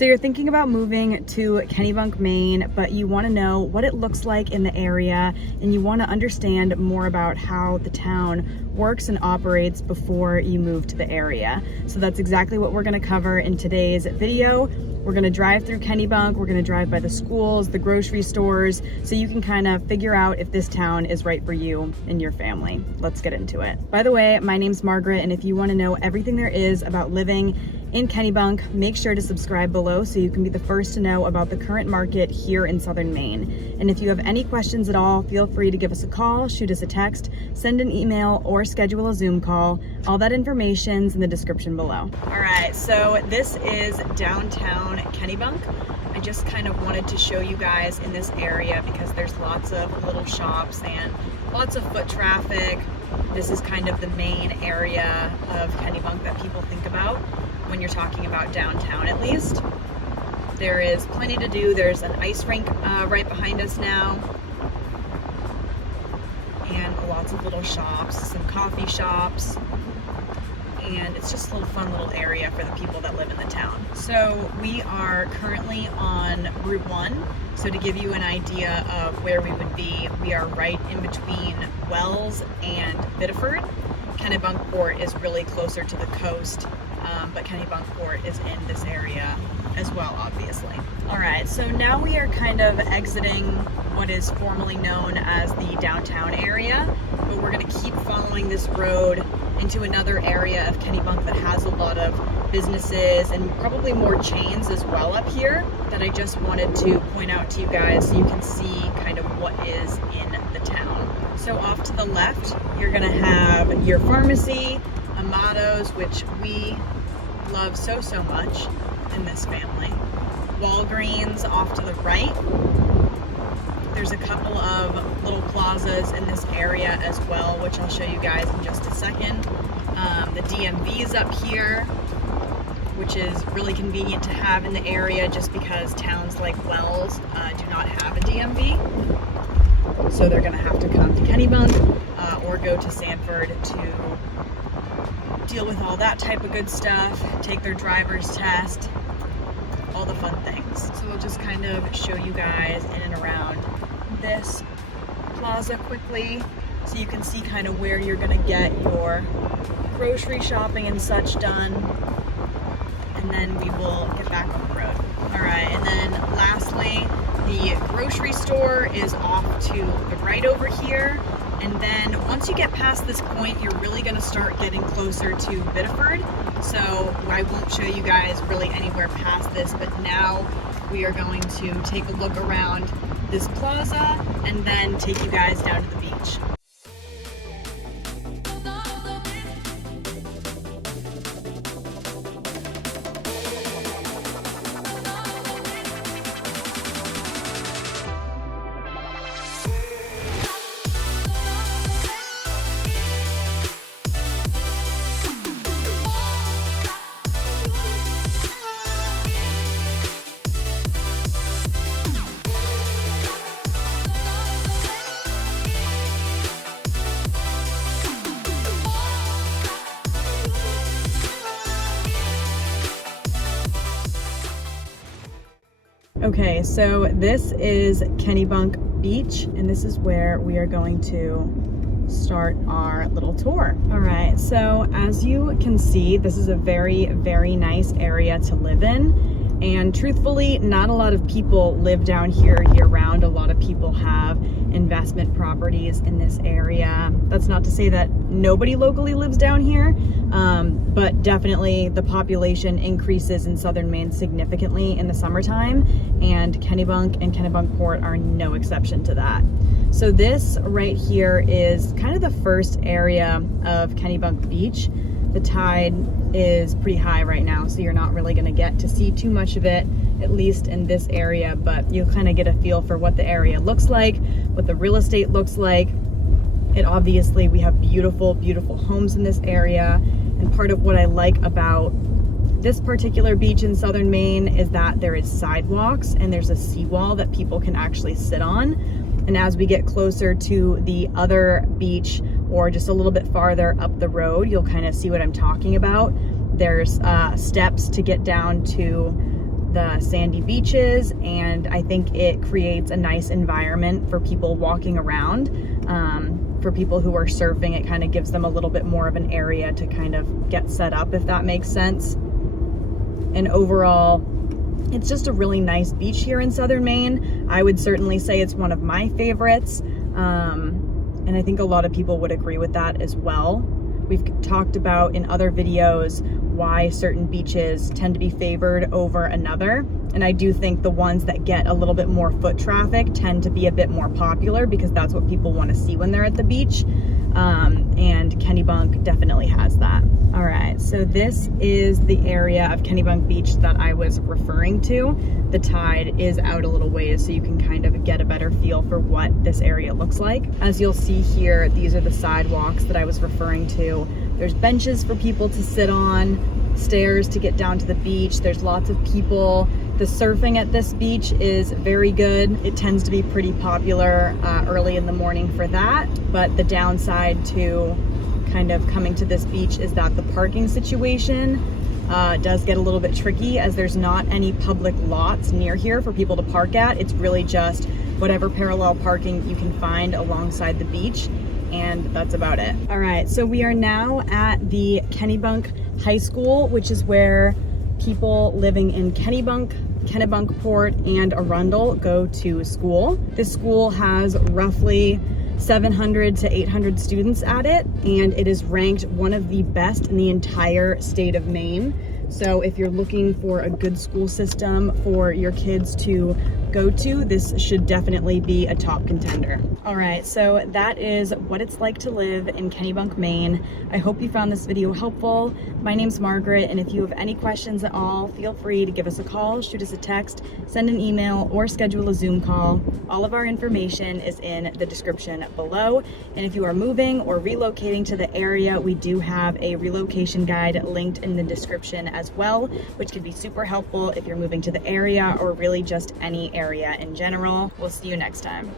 So you're thinking about moving to Kennebunk, Maine, but you want to know what it looks like in the area, and you want to understand more about how the town works and operates before you move to the area. So that's exactly what we're going to cover in today's video. We're going to drive through Kennebunk, we're going to drive by the schools, the grocery stores, so you can kind of figure out if this town is right for you and your family. Let's get into it. By the way, my name's Margaret, and if you want to know everything there is about living in Kennebunk, make sure to subscribe below so you can be the first to know about the current market here in southern Maine. And if you have any questions at all, feel free to give us a call, shoot us a text, send an email, or schedule a Zoom call. All that information's in the description below. All right, so this is downtown Kennebunk. I just kind of wanted to show you guys in this area because there's lots of little shops and lots of foot traffic. This is kind of the main area of Kennebunk that people think about when you're talking about downtown, at least. There is plenty to do. There's an ice rink right behind us now, and lots of little shops, some coffee shops, and it's just a little fun little area for the people that live in the town. So we are currently on Route 1. So to give you an idea of where we would be, we are right in between Wells and Biddeford. Kennebunk Port is really closer to the coast, but Kennebunk Port is in this area as well, obviously. All right, so now we are kind of exiting what is formerly known as the downtown area, but we're gonna keep following this road into another area of Kennebunk that has a lot of businesses and probably more chains as well up here that I just wanted to point out to you guys so you can see kind of what is in the town. So off to the left, you're gonna have your pharmacy, Amato's, which we love so much in this family. Walgreens off to the right. There's a couple of little plazas in this area as well, which I'll show you guys in just a second. The DMV's up here, which is really convenient to have in the area just because towns like Wells do not have a DMV. So they're gonna have to come to Kennebunk or go to Sanford to deal with all that type of good stuff, take their driver's test, all the fun things. So we'll just kind of show you guys in and around this plaza quickly so you can see kind of where you're gonna get your grocery shopping and such done, and then we will get back on the road. All right, and then lastly, the grocery store is off to the right over here. And then once you get past this point, you're really gonna start getting closer to Biddeford. So I won't show you guys really anywhere past this, but now we are going to take a look around this plaza and then take you guys down to the beach. Okay, so this is Kennebunk Beach, and this is where we are going to start our little tour. All right, so as you can see, this is a very nice area to live in. And truthfully, not a lot of people live down here year-round. A lot of people have investment properties in this area. That's not to say that nobody locally lives down here, but definitely the population increases in southern Maine significantly in the summertime, and Kennebunk and Kennebunk Port are no exception to that. So this right here is kind of the first area of Kennebunk Beach. The tide is pretty high right now, so you're not really gonna get to see too much of it, at least in this area, but you'll kind of get a feel for what the area looks like, what the real estate looks like. And obviously we have beautiful homes in this area, and part of what I like about this particular beach in southern Maine is that there is sidewalks and there's a seawall that people can actually sit on. And as we get closer to the other beach, or just a little bit farther up the road, you'll kind of see what I'm talking about. There's steps to get down to the sandy beaches, and I think it creates a nice environment for people walking around. For people who are surfing, it kind of gives them a little bit more of an area to kind of get set up, if that makes sense. And overall, it's just a really nice beach here in southern Maine. I would certainly say it's one of my favorites. And I think a lot of people would agree with that as well. We've talked about in other videos why certain beaches tend to be favored over another. And I do think the ones that get a little bit more foot traffic tend to be a bit more popular because that's what people want to see when they're at the beach. And Kennebunk definitely has that. All right, so this is the area of Kennebunk Beach that I was referring to. The tide is out a little ways, so you can kind of get a better feel for what this area looks like. As you'll see here, these are the sidewalks that I was referring to. There's benches for people to sit on, stairs to get down to the beach. There's lots of people. The surfing at this beach is very good. It tends to be pretty popular early in the morning for that, but the downside to kind of coming to this beach is that the parking situation does get a little bit tricky, as there's not any public lots near here for people to park at. It's really just whatever parallel parking you can find alongside the beach, and that's about it. All right, so we are now at the Kennebunk High School, which is where people living in Kennebunkport, and Arundel go to school. This school has roughly 700 to 800 students at it, and it is ranked one of the best in the entire state of Maine. So if you're looking for a good school system for your kids to go to, this should definitely be a top contender. All right, so that is what it's like to live in Kennebunk, Maine. I hope you found this video helpful. My name's Margaret, and if you have any questions at all, feel free to give us a call, shoot us a text, send an email, or schedule a Zoom call. All of our information is in the description below. And if you are moving or relocating to the area, we do have a relocation guide linked in the description as well, which can be super helpful if you're moving to the area or really just any area in general. We'll see you next time.